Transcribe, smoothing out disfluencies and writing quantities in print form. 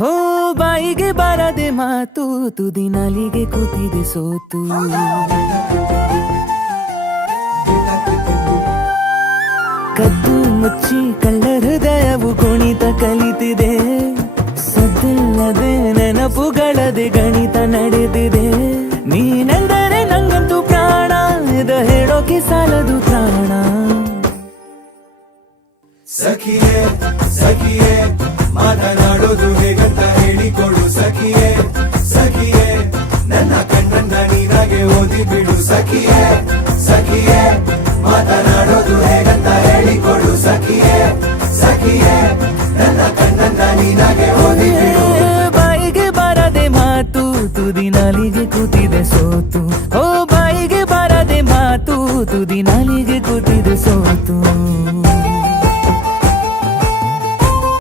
ಹೋ ಬಾಯಿಗೆ ಬಾರದೆ ಮಾತು ತುದಿ ನಾಲಿಗೆ ಕೂತಿದೆ ಸೋತು ಕದ್ದು ಮುಚ್ಚಿ ಕಳ್ಳ ಹೃದಯವು ಕುಣಿತ ಕಲಿತಿದೆ ಸದ್ದಿಲ್ಲದೆ ನೆನಪುಗಳದೆ ಗಣಿತ ನಡೆದಿದೆ ನೀನೆಂದರೆ ನಂಗಂತೂ ಪ್ರಾಣ ಇದ ಹೇಳೋಕೆ ಸಾಲದು ಪ್ರಾಣ ಸಖಿಯೇ ಸಖಿಯೇ ಮಾತನಾಡೋದು